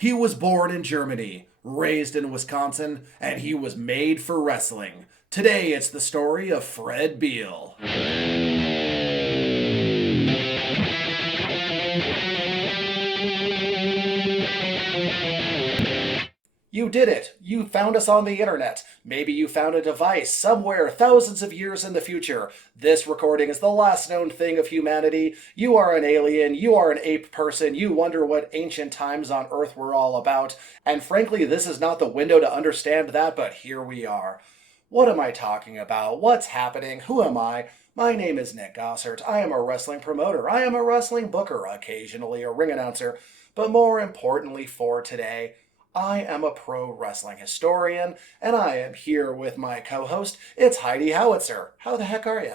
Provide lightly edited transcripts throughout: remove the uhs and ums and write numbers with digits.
He was born in Germany, raised in Wisconsin, and he was made for wrestling. Today it's the story of Fred Beell. You did it! You found us on the internet. Maybe you found a device somewhere thousands of years in the future. This recording is the last known thing of humanity. You are an alien, you are an ape person, you wonder what ancient times on Earth were all about, and frankly, this is not the window to understand that, but here we are. What am I talking about? What's happening? Who am I? My name is Nick Gossert. I am a wrestling promoter. I am a wrestling booker, occasionally a ring announcer, but more importantly for today, I am a pro wrestling historian, and I am here with my co-host. It's Heidi Howitzer. How the heck are you?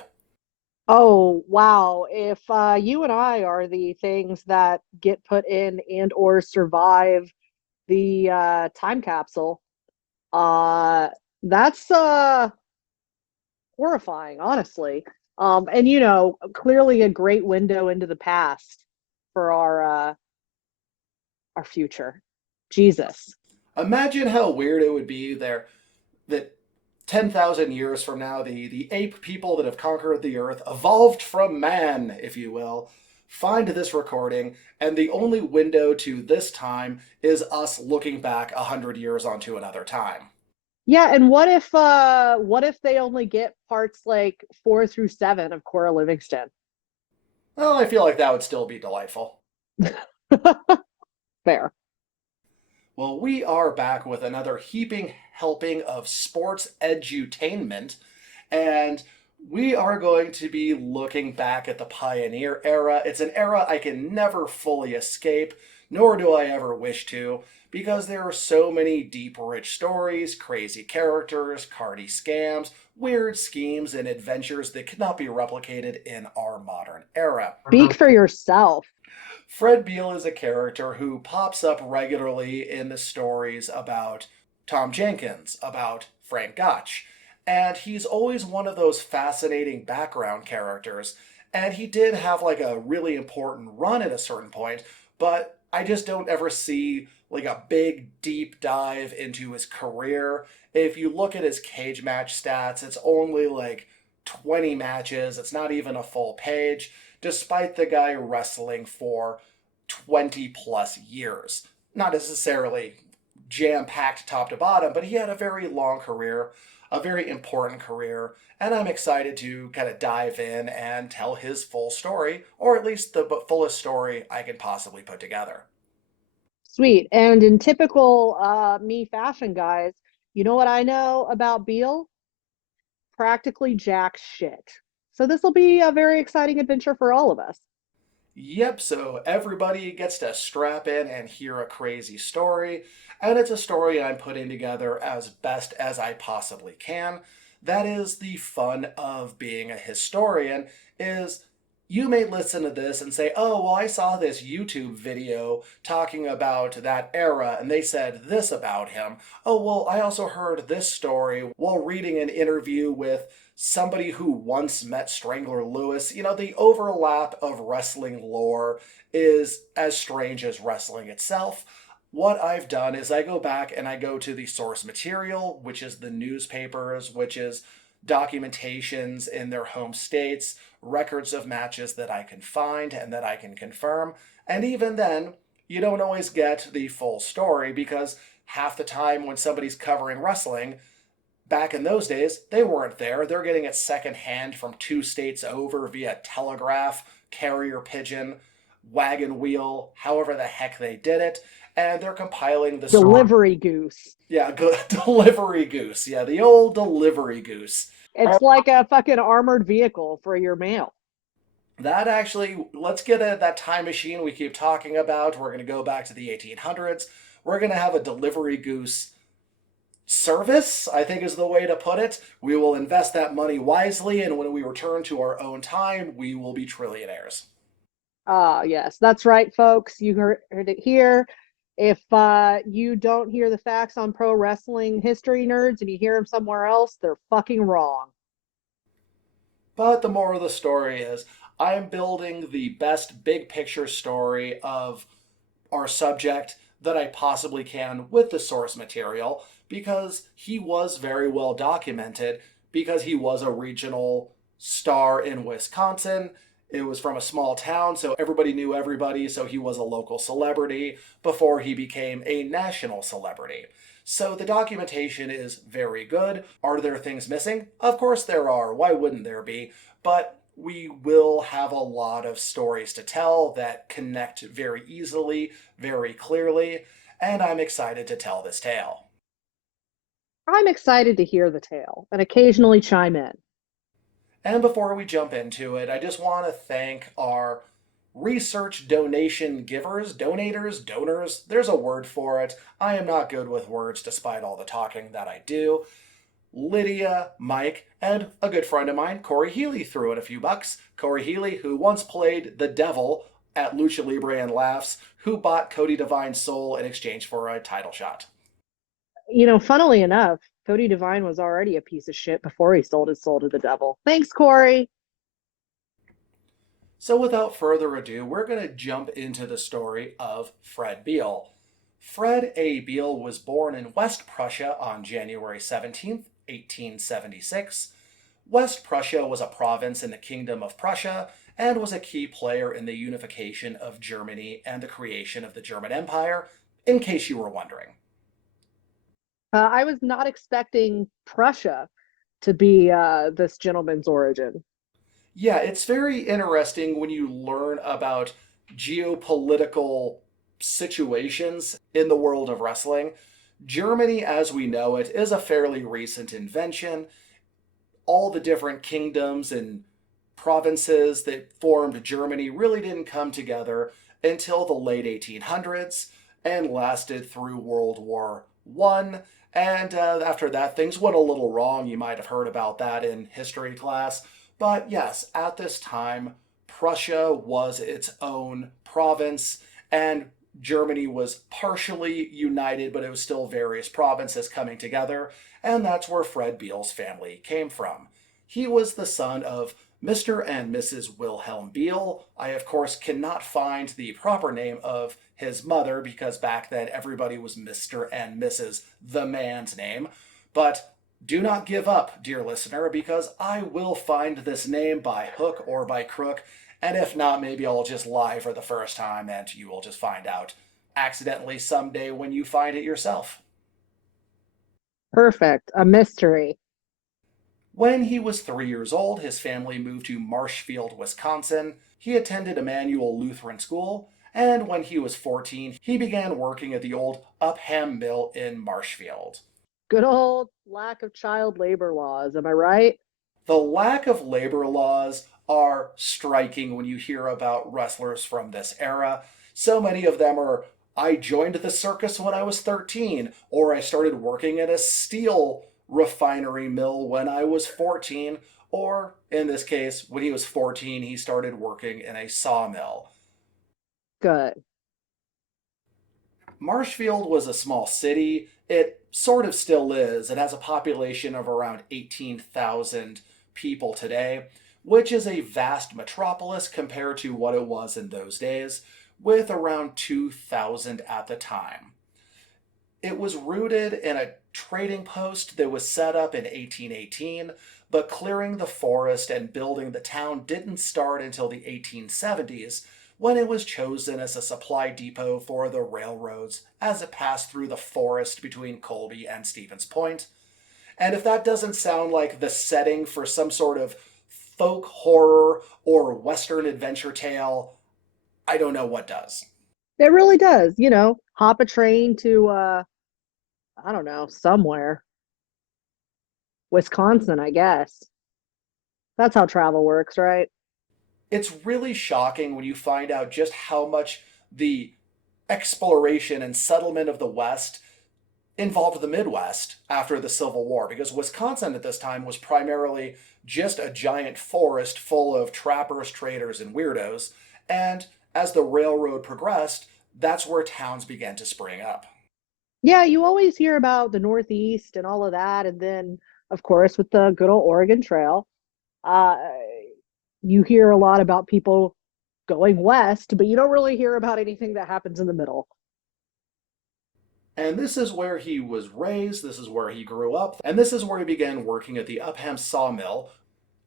Oh, wow. If you and I are the things that get put in and or survive the time capsule, uh that's horrifying, honestly. And clearly a great window into the past for our future. Jesus. Imagine how weird it would be there that 10,000 years from now, the ape people that have conquered the earth, evolved from man, if you will, find this recording, and the only window to this time is us looking back 100 years onto another time. Yeah, and what if they only get parts like 4 through 7 of Cora Livingston? Well, I feel like that would still be delightful. Fair. Well, we are back with another heaping helping of sports edutainment, and we are going to be looking back at the Pioneer era. It's an era I can never fully escape, nor do I ever wish to, because there are so many deep, rich stories, crazy characters, cardy scams, weird schemes, and adventures that cannot be replicated in our modern era. Speak for yourself. Fred Beell is a character who pops up regularly in the stories about Tom Jenkins, about Frank Gotch, and he's always one of those fascinating background characters. And he did have like a really important run at a certain point, but I just don't ever see like a big deep dive into his career. If you look at his cage match stats, it's only like 20 matches, it's not even a full page despite the guy wrestling for 20 plus years. Not necessarily jam packed top to bottom, but he had a very long career, a very important career, and I'm excited to kind of dive in and tell his full story, or at least the fullest story I can possibly put together. Sweet. And in typical me fashion, guys, you know what I know about Beal? Practically jack shit. So this will be a very exciting adventure for all of us. Yep, so everybody gets to strap in and hear a crazy story, and it's a story I'm putting together as best as I possibly can. That is the fun of being a historian is you may listen to this and say, "Oh, well I saw this YouTube video talking about that era and they said this about him. Oh, well I also heard this story while reading an interview with somebody who once met Strangler Lewis." You know, the overlap of wrestling lore is as strange as wrestling itself. What I've done is I go back and I go to the source material, which is the newspapers, which is documentations in their home states, records of matches that I can find and that I can confirm. And even then, you don't always get the full story because half the time when somebody's covering wrestling, back in those days, they weren't there. They're getting it secondhand from 2 states over via telegraph, carrier pigeon, wagon wheel, however the heck they did it. And they're compiling the story. Delivery goose. Yeah, delivery goose. Yeah, the old delivery goose. It's like a fucking armored vehicle for your mail. That actually, let's get at that time machine we keep talking about. We're going to go back to the 1800s. We're going to have a delivery goose service, I think is the way to put it. We will invest that money wisely, and when we return to our own time, we will be trillionaires. Ah, yes, that's right, folks. You heard it here. If you don't hear the facts on pro wrestling history nerds and you hear them somewhere else, they're fucking wrong. But the moral of the story is I'm building the best big picture story of our subject that I possibly can with the source material because he was very well documented because he was a regional star in Wisconsin. It was from a small town, so everybody knew everybody, so he was a local celebrity before he became a national celebrity. So the documentation is very good. Are there things missing? Of course there are. Why wouldn't there be? But we will have a lot of stories to tell that connect very easily, very clearly, and I'm excited to tell this tale. I'm excited to hear the tale and occasionally chime in. And before we jump into it, I just want to thank our research donation givers, donators, donors. There's a word for it. I am not good with words despite all the talking that I do. Lydia, Mike, and a good friend of mine, Corey Healy, threw in a few bucks. Corey Healy, who once played the devil at Lucha Libre and Laughs, who bought Cody Devine's soul in exchange for a title shot. Funnily enough, Cody Devine was already a piece of shit before he sold his soul to the devil. Thanks, Corey. So without further ado, we're going to jump into the story of Fred Beell. Fred A. Beell was born in West Prussia on January 17th, 1876. West Prussia was a province in the Kingdom of Prussia and was a key player in the unification of Germany and the creation of the German Empire, in case you were wondering. I was not expecting Prussia to be this gentleman's origin. Yeah, it's very interesting when you learn about geopolitical situations in the world of wrestling. Germany, as we know it, is a fairly recent invention. All the different kingdoms and provinces that formed Germany really didn't come together until the late 1800s and lasted through World War One. And after that, things went a little wrong. You might have heard about that in history class. But yes, at this time, Prussia was its own province, and Germany was partially united, but it was still various provinces coming together, and that's where Fred Beell's family came from. He was the son of Mr. and Mrs. Wilhelm Beell. I, of course, cannot find the proper name of his mother because back then everybody was Mr. and Mrs. the man's name. But do not give up, dear listener, because I will find this name by hook or by crook, and if not, maybe I'll just lie for the first time and you will just find out accidentally someday when you find it yourself. Perfect. A mystery. When he was 3 years old, his family moved to Marshfield, Wisconsin. He attended Emmanuel Lutheran School, and when he was 14, he began working at the old Upham Mill in Marshfield. Good old lack of child labor laws, am I right? The lack of labor laws are striking when you hear about wrestlers from this era. So many of them are, I joined the circus when I was 13, or I started working at a steel refinery mill when I was 14, or in this case, when he was 14, he started working in a sawmill. Good. Marshfield was a small city. It sort of still is. It has a population of around 18,000 people today, which is a vast metropolis compared to what it was in those days, with around 2,000 at the time. It was rooted in a trading post that was set up in 1818, but clearing the forest and building the town didn't start until the 1870s, when it was chosen as a supply depot for the railroads as it passed through the forest between Colby and Stevens Point. And if that doesn't sound like the setting for some sort of folk horror or western adventure tale, I don't know what does. It really does. Hop a train to I don't know, somewhere. Wisconsin, I guess. That's how travel works, right? It's really shocking when you find out just how much the exploration and settlement of the West involved the Midwest after the Civil War, because Wisconsin at this time was primarily just a giant forest full of trappers, traders, and weirdos. And as the railroad progressed, that's where towns began to spring up. Yeah, you always hear about the Northeast and all of that. And then, of course, with the good old Oregon Trail, uh, you hear a lot about people going west, but you don't really hear about anything that happens in the middle. And this is where he was raised, this is where he grew up, and this is where he began working at the Upham Sawmill.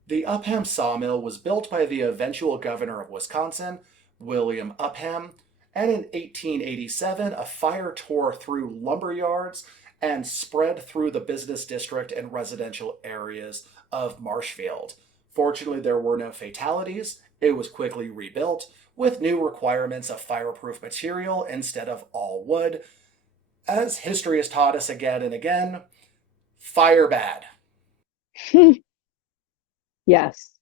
The Upham Sawmill was built by the eventual governor of Wisconsin, William Upham, and in 1887, a fire tore through lumber yards and spread through the business district and residential areas of Marshfield. Fortunately, there were no fatalities. It was quickly rebuilt with new requirements of fireproof material instead of all wood. As history has taught us again and again, fire bad. Yes.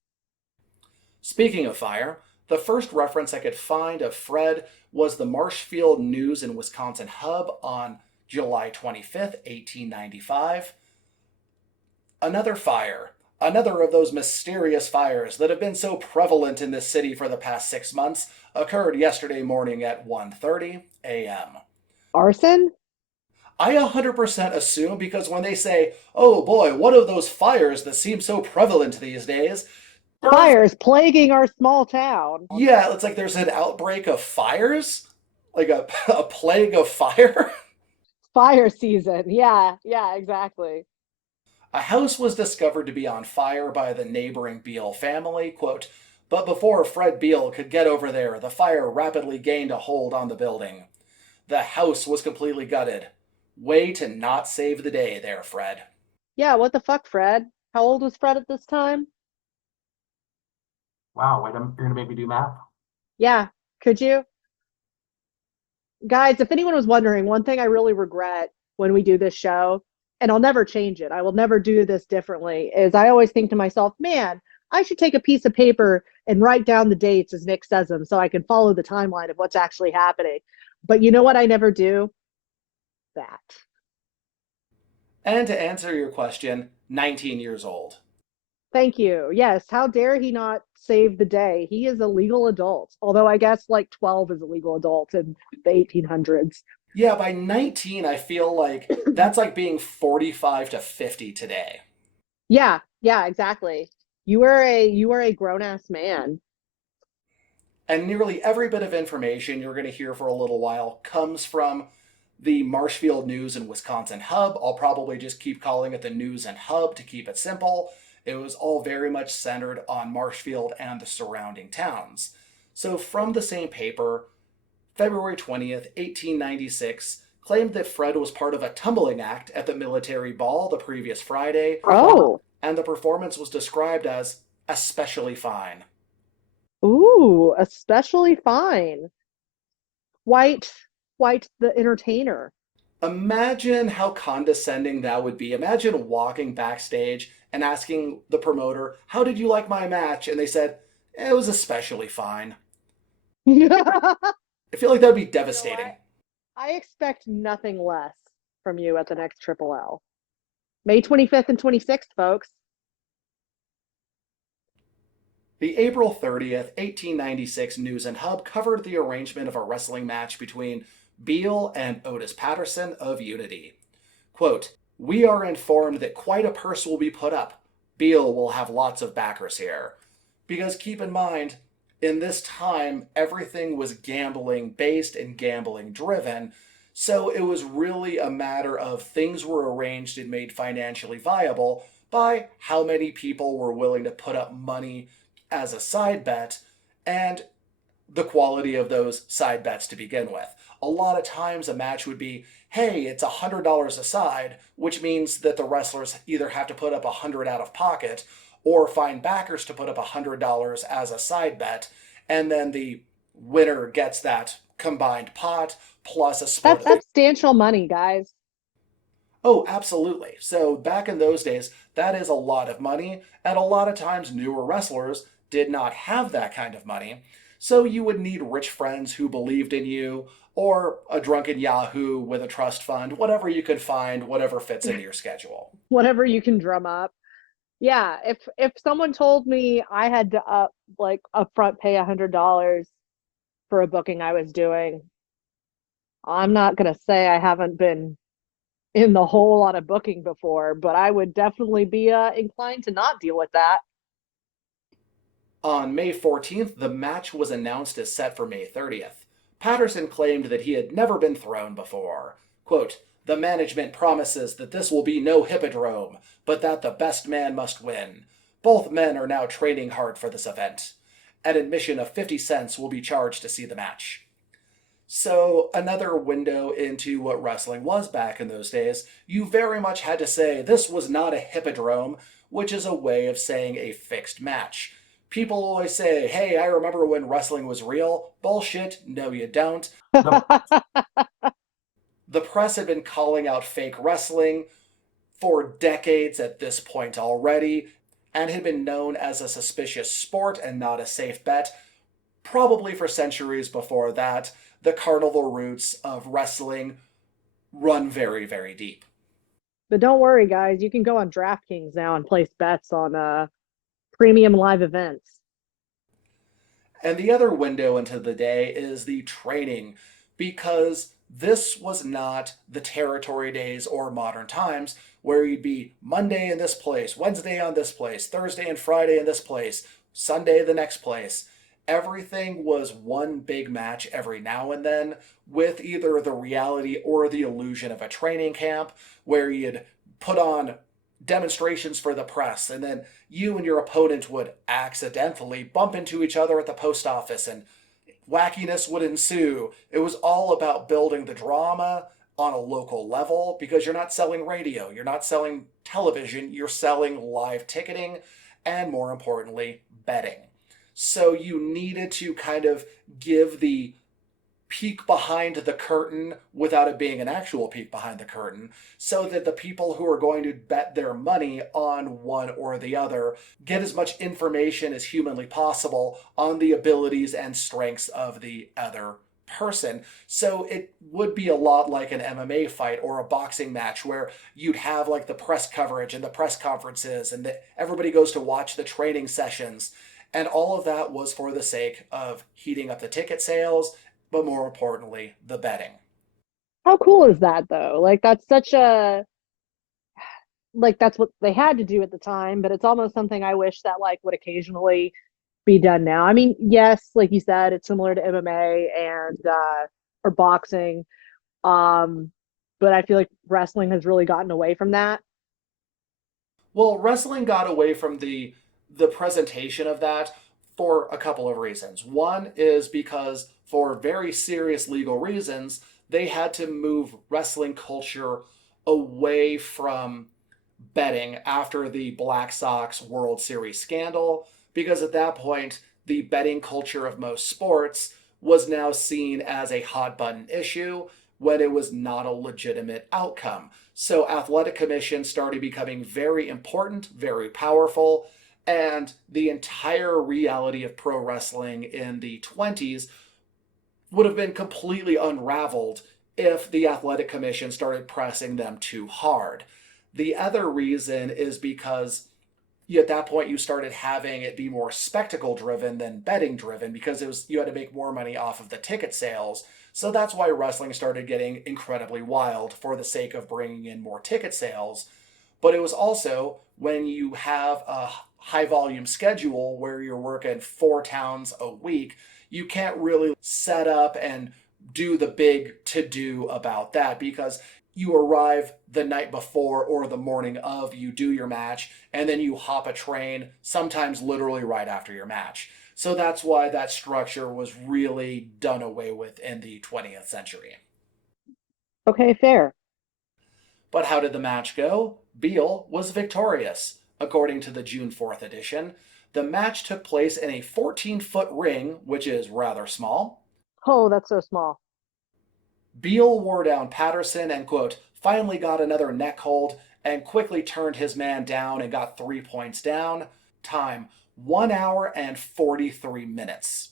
Speaking of fire, the first reference I could find of Fred was the Marshfield News and Wisconsin Hub on July 25th, 1895. Another fire, another of those mysterious fires that have been so prevalent in this city for the past 6 months, occurred yesterday morning at 1:30 a.m. Arson? I 100% assume because when they say, oh boy, what are those fires that seem so prevalent these days? Fires plaguing our small town. Yeah, it's like there's an outbreak of fires, like a plague of fire. Fire season. Yeah, yeah, exactly. A house was discovered to be on fire by the neighboring Beell family. Quote, but before Fred Beell could get over there, the fire rapidly gained a hold on the building. The house was completely gutted. Way to not save the day there, Fred. Yeah, what the fuck, Fred? How old was Fred at this time? Wow, wait, you're gonna make me do math? Yeah, could you? Guys, if anyone was wondering, one thing I really regret when we do this show, and I'll never change it, I will never do this differently, is I always think to myself, man, I should take a piece of paper and write down the dates as Nick says them so I can follow the timeline of what's actually happening. But you know what I never do? That. And to answer your question, 19 years old. Thank you. Yes, how dare he not save the day? He is a legal adult. Although I guess like 12 is a legal adult in the 1800s. Yeah, by 19, I feel like that's like being 45 to 50 today. Yeah, yeah, exactly. You are a grown-ass man. And nearly every bit of information you're going to hear for a little while comes from the Marshfield News and Wisconsin Hub. I'll probably just keep calling it the News and Hub to keep it simple. It was all very much centered on Marshfield and the surrounding towns. So, from the same paper, February 20th, 1896, claimed that Fred was part of a tumbling act at the military ball the previous Friday, Oh, and the performance was described as especially fine. ooh, especially fine. White, White the entertainer. Imagine how condescending that would be. Imagine walking backstage and asking the promoter, how did you like my match? And they said, it was especially fine. You I feel like that would be know devastating. what? I expect nothing less from you at the next Triple L. May 25th and 26th, folks. The April 30th, 1896 News and Hub covered the arrangement of a wrestling match between Beell and Otis Patterson of Unity. Quote, we are informed that quite a purse will be put up. Beell will have lots of backers here. Because keep in mind, in this time, everything was gambling based and gambling driven. So it was really a matter of things were arranged and made financially viable by how many people were willing to put up money as a side bet and the quality of those side bets to begin with. A lot of times a match would be, hey, it's $100 a side, which means that the wrestlers either have to put up 100 out of pocket or find backers to put up $100 as a side bet, and then the winner gets that combined pot plus a split That's of the. substantial money, guys. Oh, absolutely. So back in those days, that is a lot of money, and a lot of times newer wrestlers did not have that kind of money. So you would need rich friends who believed in you, or a drunken Yahoo with a trust fund, whatever you could find, whatever fits into your schedule. Whatever you can drum up. Yeah, if someone told me I had to like upfront pay $100 for a booking I was doing, I'm not gonna say I haven't been in the whole lot of booking before, but I would definitely be inclined to not deal with that. On May 14th, the match was announced as set for May 30th. Patterson claimed that he had never been thrown before. Quote, The management promises that this will be no hippodrome, but that the best man must win. Both men are now training hard for this event. An admission of 50 cents will be charged to see the match. So, another window into what wrestling was back in those days, you very much had to say this was not a hippodrome, which is a way of saying a fixed match. People always say, hey, I remember when wrestling was real. Bullshit, no, you don't. The press had been calling out fake wrestling for decades at this point already, and had been known as a suspicious sport and not a safe bet, probably for centuries before that. The carnival roots of wrestling run very, very deep. But don't worry, guys. You can go on DraftKings now and place bets on premium live events. And the other window into the day is the training, because this was not the territory days or modern times where you'd be Monday in this place, Wednesday on this place, Thursday and Friday in this place, Sunday the next place. Everything was one big match every now and then, with either the reality or the illusion of a training camp where you'd put on demonstrations for the press, and then you and your opponent would accidentally bump into each other at the post office and wackiness would ensue. It was all about building the drama on a local level, because you're not selling radio, you're not selling television, you're selling live ticketing and, more importantly, betting. So you needed to kind of give the peek behind the curtain without it being an actual peek behind the curtain, so that the people who are going to bet their money on one or the other get as much information as humanly possible on the abilities and strengths of the other person. So it would be a lot like an MMA fight or a boxing match, where you'd have like the press coverage and the press conferences, and everybody goes to watch the training sessions. And all of that was for the sake of heating up the ticket sales, but more importantly, the betting. How cool is that, though? Like, that's such a, like, that's what they had to do at the time, but it's almost something I wish that, like, would occasionally be done now. I mean, yes, like you said, it's similar to MMA and, or boxing. But I feel like wrestling has really gotten away from that. Well, wrestling got away from the presentation of that for a couple of reasons. One is because, for very serious legal reasons, they had to move wrestling culture away from betting after the Black Sox World Series scandal, because at that point, the betting culture of most sports was now seen as a hot button issue when it was not a legitimate outcome. So athletic commissions started becoming very important, very powerful, and the entire reality of pro wrestling in the 20s would have been completely unraveled if the athletic commission started pressing them too hard. The other reason is because at that point you started having it be more spectacle driven than betting driven, because you had to make more money off of the ticket sales. So that's why wrestling started getting incredibly wild, for the sake of bringing in more ticket sales. But it was also when you have a high volume schedule where you're working 4 towns a week, you can't really set up and do the big to do about that, because you arrive the night before or the morning of, you do your match, and then you hop a train, sometimes literally right after your match. So that's why that structure was really done away with in the 20th century. Okay, fair. But how did the match go? Beell was victorious. According to the June 4th edition, the match took place in a 14-foot ring, which is rather small. Oh, that's so small. Beell wore down Patterson and, quote, finally got another neck hold and quickly turned his man down and got 3 points down. Time, 1 hour and 43 minutes.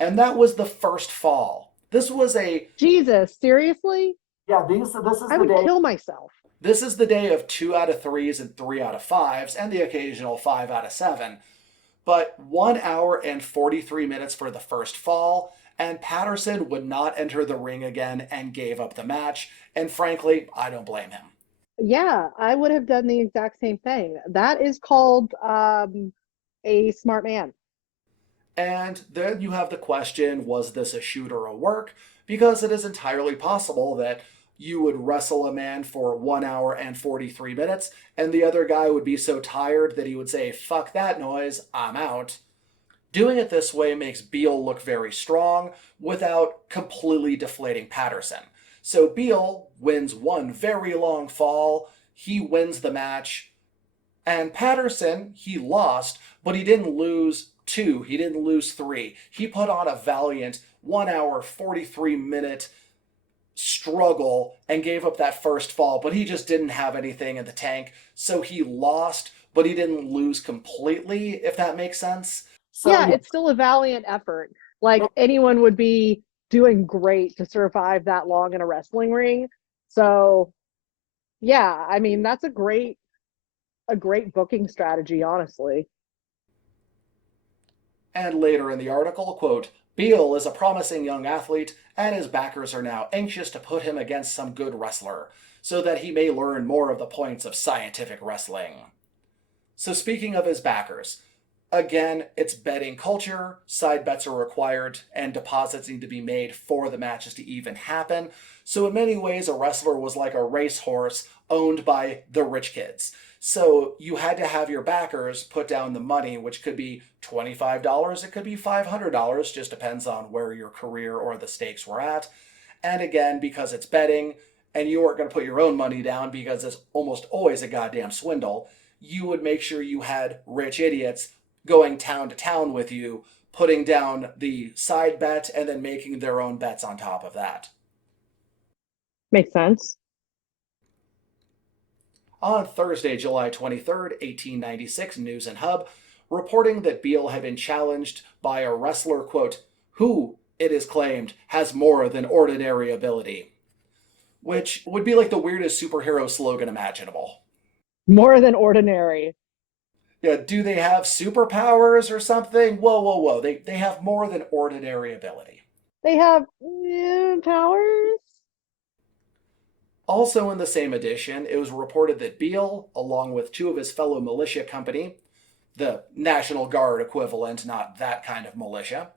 And that was the first fall. This was a Jesus, seriously? Yeah, this is I the would day. kill myself. This is the day of 2 out of 3s and 3 out of 5s and the occasional 5 out of 7. But 1 hour and 43 minutes for the first fall, and Patterson would not enter the ring again and gave up the match. And frankly, I don't blame him. Yeah, I would have done the exact same thing. That is called a smart man. And then you have the question, was this a shoot or a work? Because it is entirely possible that You would wrestle a man for 1 hour and 43 minutes, and the other guy would be so tired that he would say, "Fuck that noise, I'm out." Doing it this way makes Beell look very strong without completely deflating Patterson. So Beell wins one very long fall, he wins the match, and Patterson, he lost, but he didn't lose two, he didn't lose three. He put on a valiant 1 hour, 43-minute struggle and gave up that first fall, but he just didn't have anything in the tank. So he lost, but he didn't lose completely, if that makes sense. So Yeah, yeah, it's still a valiant effort. Like anyone would be doing great to survive that long in a wrestling ring. So, yeah, I mean, that's a great booking strategy, honestly. And later in the article, quote, Beell is a promising young athlete, and his backers are now anxious to put him against some good wrestler, so that he may learn more of the points of scientific wrestling. So, speaking of his backers, again, it's betting culture. Side bets are required, and deposits need to be made for the matches to even happen. So, in many ways, a wrestler was like a racehorse owned by the rich kids. So, you had to have your backers put down the money, which could be $25, it could be $500, just depends on where your career or the stakes were at. And again, because it's betting, and you weren't going to put your own money down because it's almost always a goddamn swindle, you would make sure you had rich idiots going town to town with you, putting down the side bet and then making their own bets on top of that. Makes sense. On Thursday, July 23rd, 1896, News and Hub reporting that Beell had been challenged by a wrestler, quote, who, it is claimed, has more than ordinary ability, which would be like the weirdest superhero slogan imaginable. More than ordinary. Yeah, do they have superpowers or something? Whoa, whoa, whoa. They have more than ordinary ability. They have powers. Also in the same edition, it was reported that Beell, along with two of his fellow militia company, the National Guard equivalent, not that kind of militia,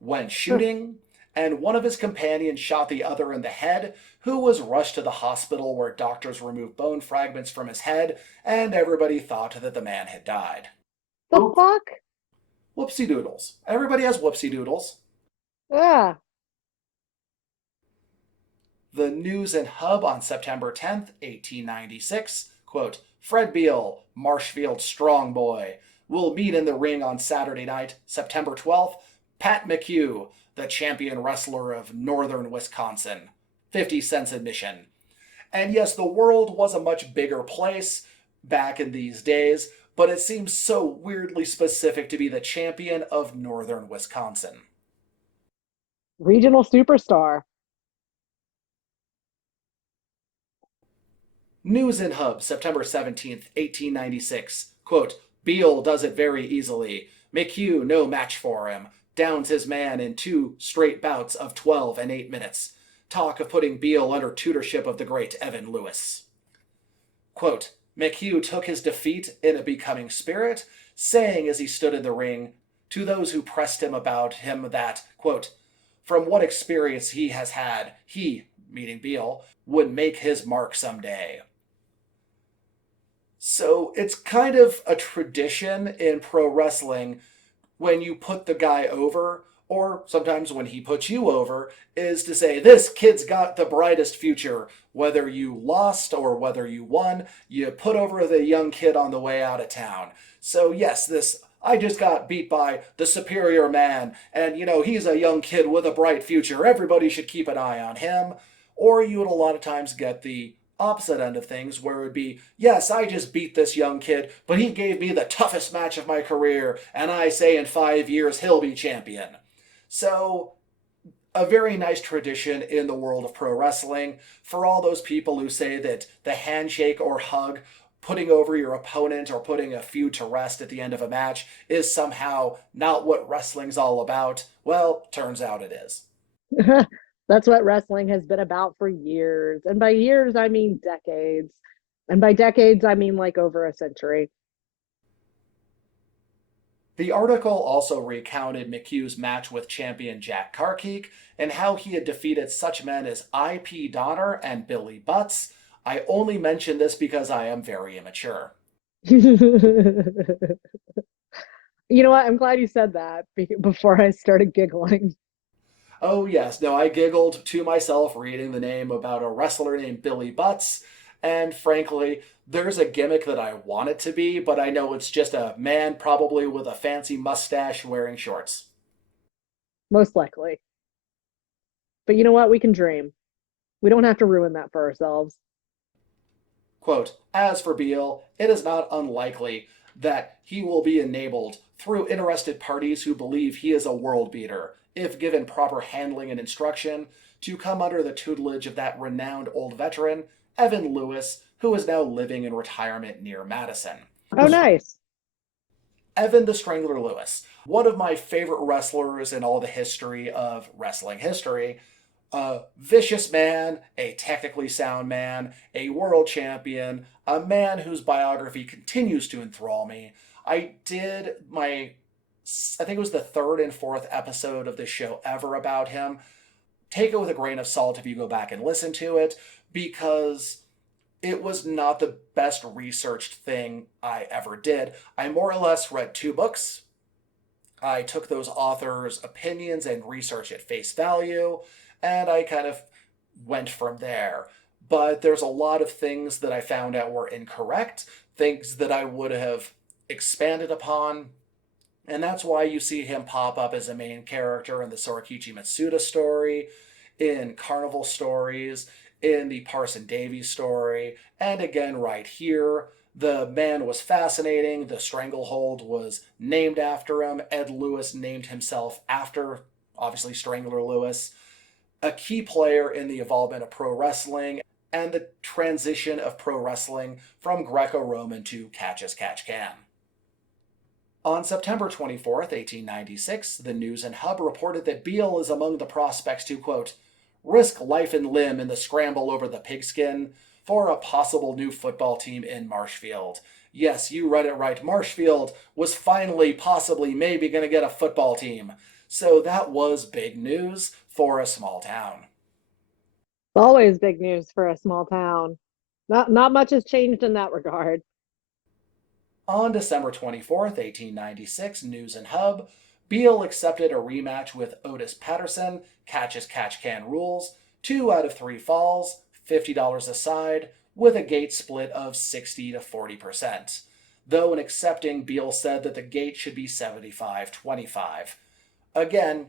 went shooting, and one of his companions shot the other in the head, who was rushed to the hospital where doctors removed bone fragments from his head, and everybody thought that the man had died. The oops. fuck? Whoopsie doodles. Everybody has whoopsie doodles. Ah, The News and Hub on September 10th, 1896, quote, Fred Beell, Marshfield strong boy, will meet in the ring on Saturday night, September 12th, Pat McHugh, the champion wrestler of northern Wisconsin. 50 cents admission. And yes, the world was a much bigger place back in these days, but it seems so weirdly specific to be the champion of northern Wisconsin. regional superstar. News and Hub, September 17th, 1896. Quote, Beell does it very easily. McHugh no match for him. Downs his man in two straight bouts of 12 and 8 minutes. Talk of putting Beell under tutorship of the great Evan Lewis. Quote, McHugh took his defeat in a becoming spirit, saying as he stood in the ring to those who pressed him about him that, quote, from what experience he has had, he, meaning Beell, would make his mark someday. So it's kind of a tradition in pro wrestling when you put the guy over, or sometimes when he puts you over, is to say, this kid's got the brightest future. Whether you lost or whether you won, you put over the young kid on the way out of town. So, yes, I just got beat by the superior man, and he's a young kid with a bright future. Everybody should keep an eye on him. Or you would a lot of times get the opposite end of things where it would be, yes, I just beat this young kid, but he gave me the toughest match of my career, and I say in 5 years he'll be champion. So, a very nice tradition in the world of pro wrestling for all those people who say that the handshake or hug, putting over your opponent or putting a feud to rest at the end of a match, is somehow not what wrestling's all about. Well, turns out it is. That's what wrestling has been about for years. And by years, I mean decades. And by decades, I mean like over a century. The article also recounted McHugh's match with champion Jack Carkeek and how he had defeated such men as I.P. Donner and Billy Butts. I only mention this because I am very immature. You know what? I'm glad you said that before I started giggling. Oh, yes, no, I giggled to myself reading the name about a wrestler named Billy Butts, and frankly, there's a gimmick that I want it to be, but I know it's just a man probably with a fancy mustache wearing shorts. Most likely. But you know what? We can dream. We don't have to ruin that for ourselves. Quote, as for Beale, it is not unlikely that he will be enabled through interested parties who believe he is a world beater, if given proper handling and instruction, to come under the tutelage of that renowned old veteran, Evan Lewis, who is now living in retirement near Madison. Oh, nice. Evan the Strangler Lewis, one of my favorite wrestlers in all the history of wrestling history. A vicious man, a technically sound man, a world champion, a man whose biography continues to enthrall me. I think it was the third and fourth episode of this show ever about him. Take it with a grain of salt if you go back and listen to it, because it was not the best researched thing I ever did. I more or less read two books. I took those authors' opinions and research at face value, and I kind of went from there. But there's a lot of things that I found out were incorrect, things that I would have expanded upon, and that's why you see him pop up as a main character in the Sorikichi Matsuda story, in Carnival stories, in the Parson Davies story, and again right here. The man was fascinating. The Stranglehold was named after him. Ed Lewis named himself after, obviously, Strangler Lewis. A key player in the evolvement of pro wrestling and the transition of pro wrestling from Greco-Roman to catch as catch can. On September 24th, 1896, the News and Hub reported that Beale is among the prospects to, quote, risk life and limb in the scramble over the pigskin for a possible new football team in Marshfield. Yes, you read it right. Marshfield was finally, possibly, maybe going to get a football team. So that was big news for a small town. Always big news for a small town. Not much has changed in that regard. On December 24th, 1896, News and Hub, Beale accepted a rematch with Otis Patterson, catch as catch can rules, 2 out of 3 falls, $50 a side, with a gate split of 60 to 40%. Though in accepting, Beale said that the gate should be 75-25. Again,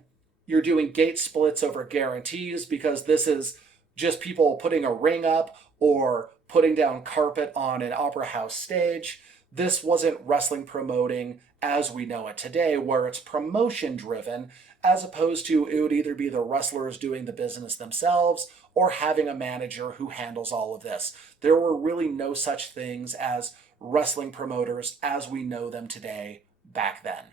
you're doing gate splits over guarantees because this is just people putting a ring up or putting down carpet on an opera house stage. This wasn't wrestling promoting as we know it today, where it's promotion driven, as opposed to it would either be the wrestlers doing the business themselves or having a manager who handles all of this. There were really no such things as wrestling promoters as we know them today back then.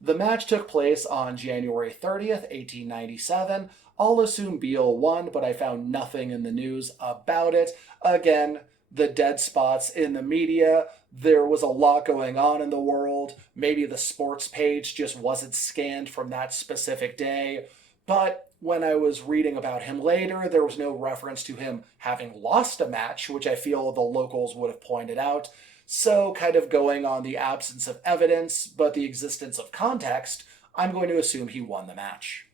The match took place on January 30th, 1897. I'll assume Beale won, but I found nothing in the news about it. Again, the dead spots in the media. There was a lot going on in the world. Maybe the sports page just wasn't scanned from that specific day. But when I was reading about him later, there was no reference to him having lost a match, which I feel the locals would have pointed out. So, kind of going on the absence of evidence, but the existence of context, I'm going to assume he won the match.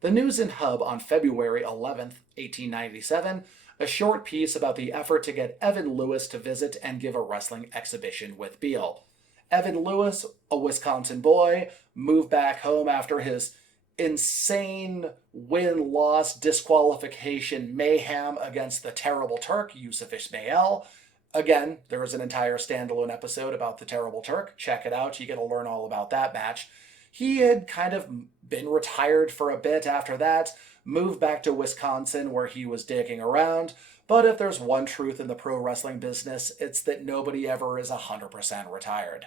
The News and Hub on February 11th, 1897, a short piece about the effort to get Evan Lewis to visit and give a wrestling exhibition with Beale. Evan Lewis, a Wisconsin boy, moved back home after his insane win-loss disqualification mayhem against the Terrible Turk, Yusuf Ismail. Again, there is an entire standalone episode about the Terrible Turk. Check it out. You get to learn all about that match. He had kind of been retired for a bit after that, moved back to Wisconsin where he was digging around. But if there's one truth in the pro wrestling business, it's that nobody ever is 100% retired.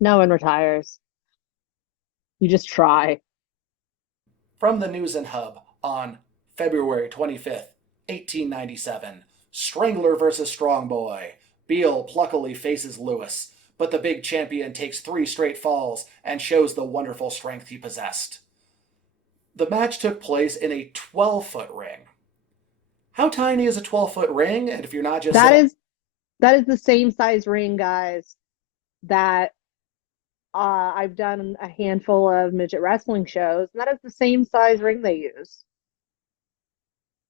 No one retires. You just try. From the News and Hub on February 25th, 1897, Strangler versus Strongboy. Beale pluckily faces Lewis, but the big champion takes 3 straight falls and shows the wonderful strength he possessed. The match took place in a 12-foot ring. How tiny is a 12-foot ring? And if you're not just That saying, is that is the same size ring, guys, that I've done a handful of midget wrestling shows, and that is the same size ring they use.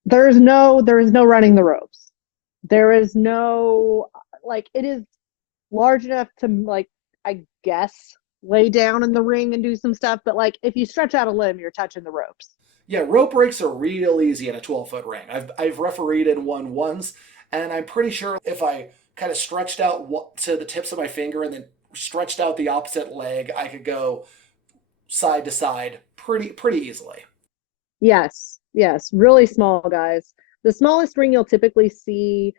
There is no running the ropes. There is no, like, it is large enough to, like, I guess lay down in the ring and do some stuff, but like if you stretch out a limb, you're touching the ropes. yeah, rope breaks are real easy in a 12-foot ring. I've refereed in one once, and I'm pretty sure if I kind of stretched out to the tips of my finger and then stretched out the opposite leg, I could go side to side pretty easily. Yes, yes, really small guys. The smallest ring you'll typically see,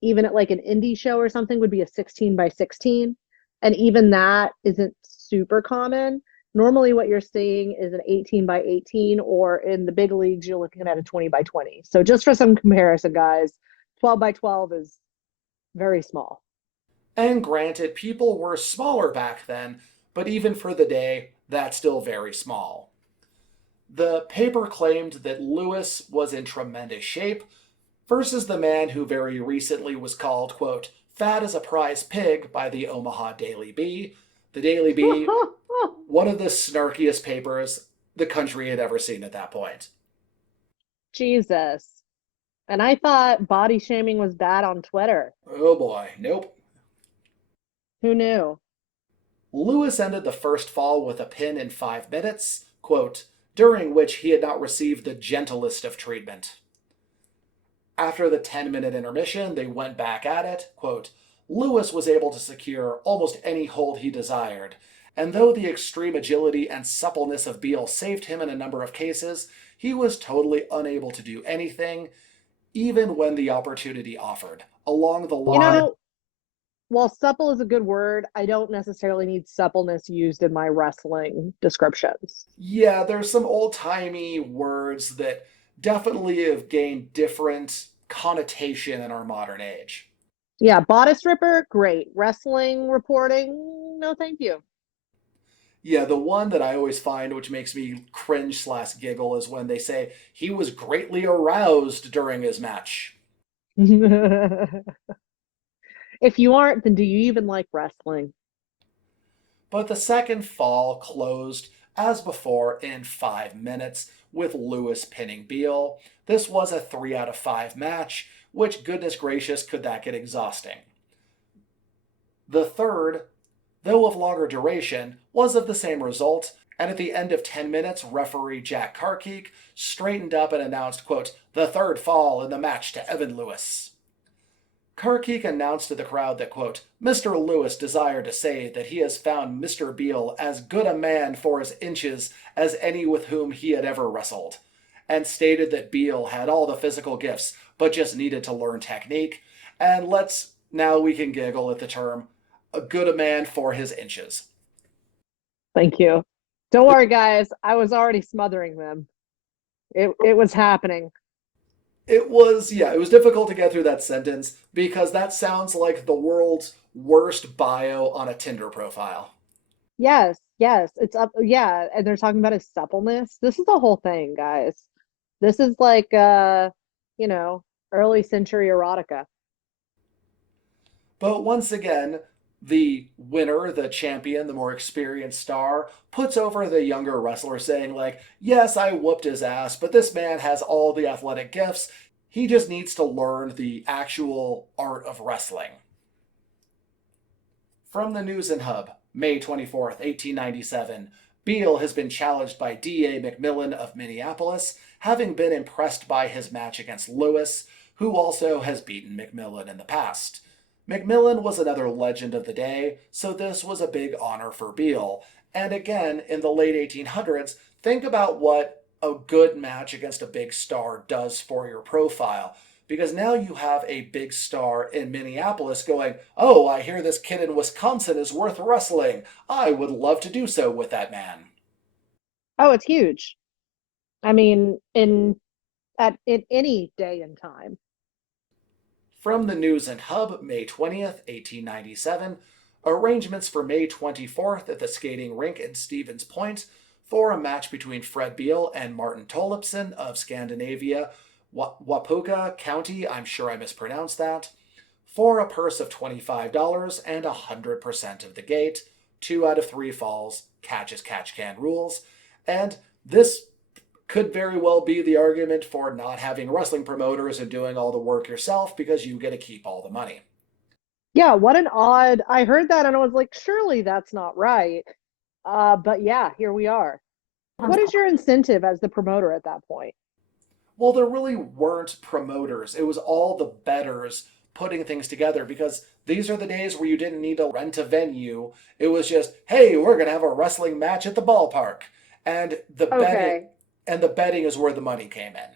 even at like an indie show or something, would be a 16 by 16. And even that isn't super common. Normally, what you're seeing is an 18 by 18, or in the big leagues, you're looking at a 20 by 20. So, just for some comparison, guys, 12 by 12 is very small. And granted, people were smaller back then, but even for the day, that's still very small. The paper claimed that Lewis was in tremendous shape, versus the man who very recently was called, quote, fat as a prize pig by the Omaha Daily Bee. The Daily Bee, one of the snarkiest papers the country had ever seen at that point. Jesus. And I thought body shaming was bad on Twitter. Oh boy, nope. Who knew? Lewis ended the first fall with a pin in 5 minutes, quote, during which he had not received the gentlest of treatment. After the 10-minute intermission, they went back at it. Quote, Lewis was able to secure almost any hold he desired, and though the extreme agility and suppleness of Beell saved him in a number of cases, he was totally unable to do anything, even when the opportunity offered. Along the You line, know, while supple is a good word, I don't necessarily need suppleness used in my wrestling descriptions. yeah, there's some old-timey words that definitely have gained different connotation in our modern age. Yeah, bodice ripper, great. Wrestling reporting, no thank you. Yeah, the one that I always find, which makes me cringe/giggle, is when they say he was greatly aroused during his match. If you aren't, then do you even like wrestling? But the second fall closed, as before, in 5 minutes, with Lewis pinning Beell. This was a 3 out of 5 match, which, goodness gracious, could that get exhausting. The third, though of longer duration, was of the same result, and at the end of 10 minutes, referee Jack Carkeek straightened up and announced, quote, the third fall in the match to Evan Lewis. Carkeek announced to the crowd that, quote, Mr. Lewis desired to say that he has found Mr. Beell as good a man for his inches as any with whom he had ever wrestled, and stated that Beell had all the physical gifts, but just needed to learn technique, and now we can giggle at the term, a good a man for his inches. Thank you. Don't worry, guys. I was already smothering them. It was happening. It was difficult to get through that sentence because that sounds like the world's worst bio on a Tinder profile. Yes, yes. It's up. Yeah, and they're talking about his suppleness. This is the whole thing, guys. This is like you know, early century erotica. But once again, the winner, the champion, the more experienced star, puts over the younger wrestler saying, like, yes, I whooped his ass, but this man has all the athletic gifts. He just needs to learn the actual art of wrestling. From the News and Hub, May 24th, 1897, Beell has been challenged by D.A. McMillan of Minneapolis, having been impressed by his match against Lewis, who also has beaten McMillan in the past. McMillan was another legend of the day, so this was a big honor for Beell. And again, in the late 1800s, think about what a good match against a big star does for your profile. Because now you have a big star in Minneapolis going, oh, I hear this kid in Wisconsin is worth wrestling. I would love to do so with that man. Oh, it's huge. I mean, in any day and time. From the News and Hub, May 20th, 1897, Arrangements for May 24th at the skating rink in Stevens Point for a match between Fred Beell and Martin Tollefsen of Scandinavia, Wapuka County, I'm sure I mispronounced that, for a purse of $25 and 100% of the gate. 2 out of 3 falls, catch as catch can rules. And this could very well be the argument for not having wrestling promoters and doing all the work yourself because you get to keep all the money. Yeah, what an odd. I heard that and I was like, surely that's not right. But yeah, here we are. What is your incentive as the promoter at that point? Well, there really weren't promoters. It was all the bettors putting things together because these are the days where you didn't need to rent a venue. It was just, hey, we're going to have a wrestling match at the ballpark. And Okay. the betting is where the money came in.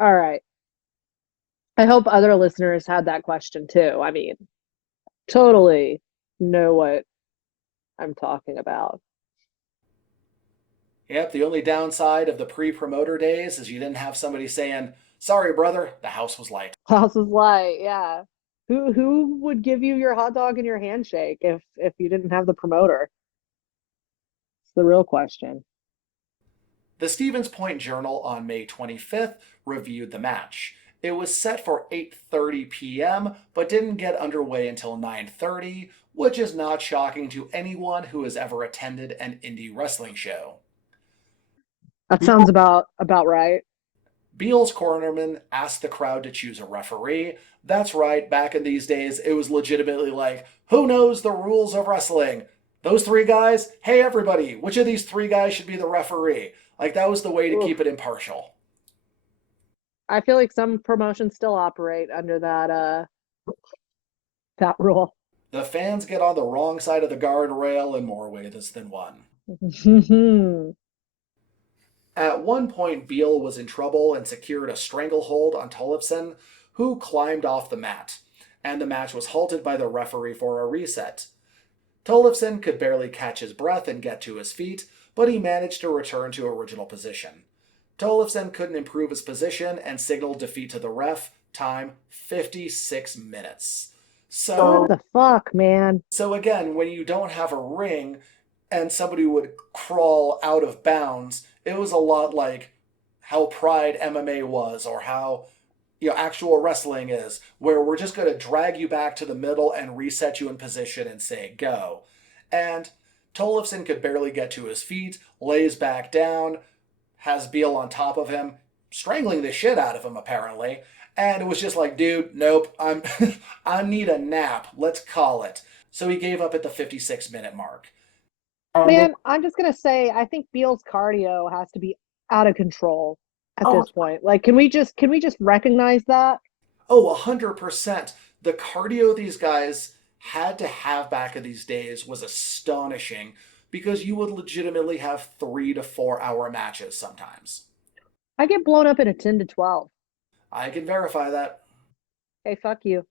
All right. I hope other listeners had that question too. I mean, totally know what I'm talking about. Yep, the only downside of the pre-promoter days is you didn't have somebody saying, "Sorry, brother, the house was light." House is light, yeah. Who would give you your hot dog and your handshake if you didn't have the promoter? It's the real question. The Stevens Point Journal on May 25th reviewed the match. It was set for 8:30 p.m., but didn't get underway until 9:30, which is not shocking to anyone who has ever attended an indie wrestling show. That sounds about right. Beal's cornerman asked the crowd to choose a referee. That's right, back in these days, it was legitimately like, who knows the rules of wrestling? Those 3 guys? Hey, everybody, which of these 3 guys should be the referee? Like, that was the way to Oof. keep it impartial. I feel like some promotions still operate under that rule. The fans get on the wrong side of the guardrail in more ways than one. At one point, Beal was in trouble and secured a stranglehold on Tollefsen, who climbed off the mat, and the match was halted by the referee for a reset. Tollefsen could barely catch his breath and get to his feet, but he managed to return to original position. Tollefsen couldn't improve his position and signaled defeat to the ref, time 56 minutes. What the fuck, man? So again, when you don't have a ring and somebody would crawl out of bounds, it was a lot like how Pride MMA was or how actual wrestling is, where we're just going to drag you back to the middle and reset you in position and say go. And Tollefsen could barely get to his feet, lays back down, has Beal on top of him, strangling the shit out of him apparently. And it was just like, dude, nope, I need a nap. Let's call it. So he gave up at the 56-minute mark. Man, I'm just gonna say I think Beal's cardio has to be out of control at this point. Like, can we just recognize that? Oh, 100%. The cardio these guys had to have back in these days was astonishing because you would legitimately have 3 to 4 hour matches sometimes. I get blown up in a 10 to 12. I can verify that. Hey, fuck you.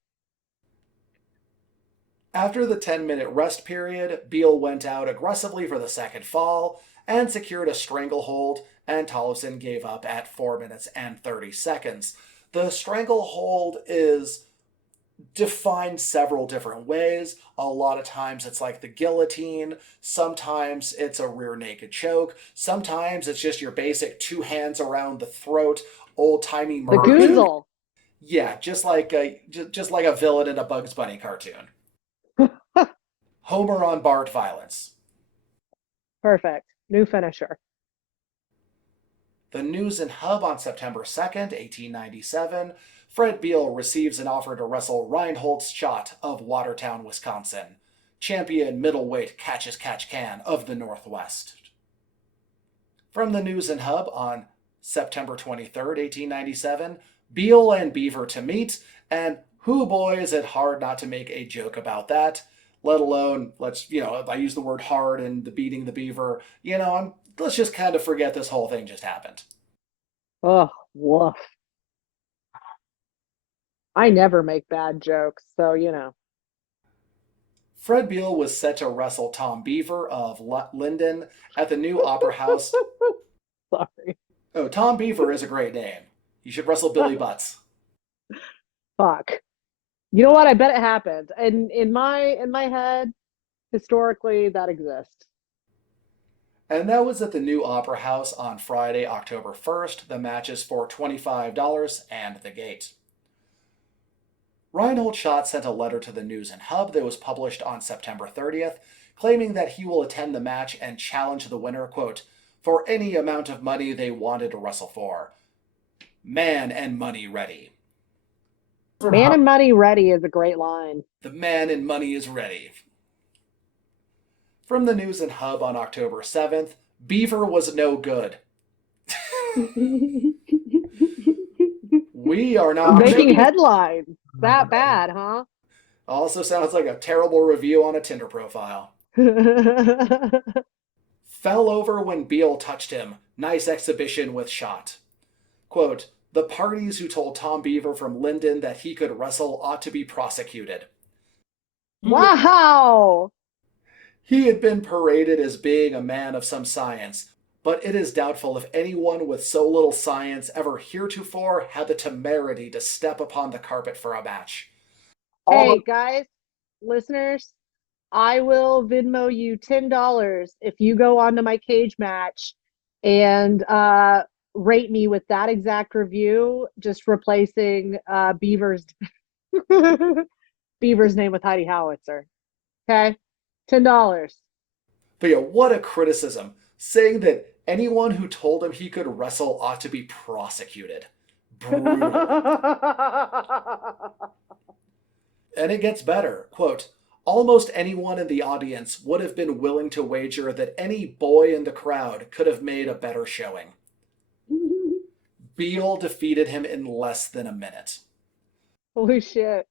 After the 10-minute rest period, Beal went out aggressively for the second fall and secured a stranglehold, and Tollefsen gave up at 4 minutes and 30 seconds. The stranglehold is defined several different ways. A lot of times it's like the guillotine, sometimes it's a rear naked choke, sometimes it's just your basic 2 hands around the throat, old-timey The murder. goozle. Yeah, just like a villain in a Bugs Bunny cartoon. Homer on Bart violence. Perfect. New finisher. The News and Hub on September 2nd, 1897, Fred Beell receives an offer to wrestle Reinhold Schott of Watertown, Wisconsin, champion middleweight catch-as-catch-can of the Northwest. From the News and Hub on September 23rd, 1897, Beell and Beaver to meet, and whoo boy is it hard not to make a joke about that, let alone, if I use the word hard and the beating the beaver, let's just kind of forget this whole thing just happened. Oh, woof. I never make bad jokes, so Fred Beell was set to wrestle Tom Beaver of Linden at the new Opera House. Sorry. Oh, Tom Beaver is a great name. You should wrestle Billy Butts. Fuck. You know what? I bet it happened. And in my head, historically, that exists. And that was at the new Opera House on Friday, October 1st. The match is for $25 and the gate. Reinhold Schott sent a letter to the News and Hub that was published on September 30th, claiming that he will attend the match and challenge the winner, quote, for any amount of money they wanted to wrestle for. Man and money ready. Man and money ready is a great line. The man and money is ready. From the News and Hub on October 7th, Beaver was no good. We are not Making headlines. That bad, huh? Also sounds like a terrible review on a Tinder profile. Fell over when Beell touched him. Nice exhibition with Schott. Quote, the parties who told Tom Beaver from Linden that he could wrestle ought to be prosecuted. Wow! He had been paraded as being a man of some science, but it is doubtful if anyone with so little science ever heretofore had the temerity to step upon the carpet for a match. Hey, guys, listeners, I will Venmo you $10 if you go onto my cage match and rate me with that exact review, just replacing Beaver's Beaver's name with Heidi Howitzer. Okay? $10. But yeah, what a criticism, saying that anyone who told him he could wrestle ought to be prosecuted. Brutal. And it gets better. Quote, almost anyone in the audience would have been willing to wager that any boy in the crowd could have made a better showing. Beell defeated him in less than a minute. Holy shit.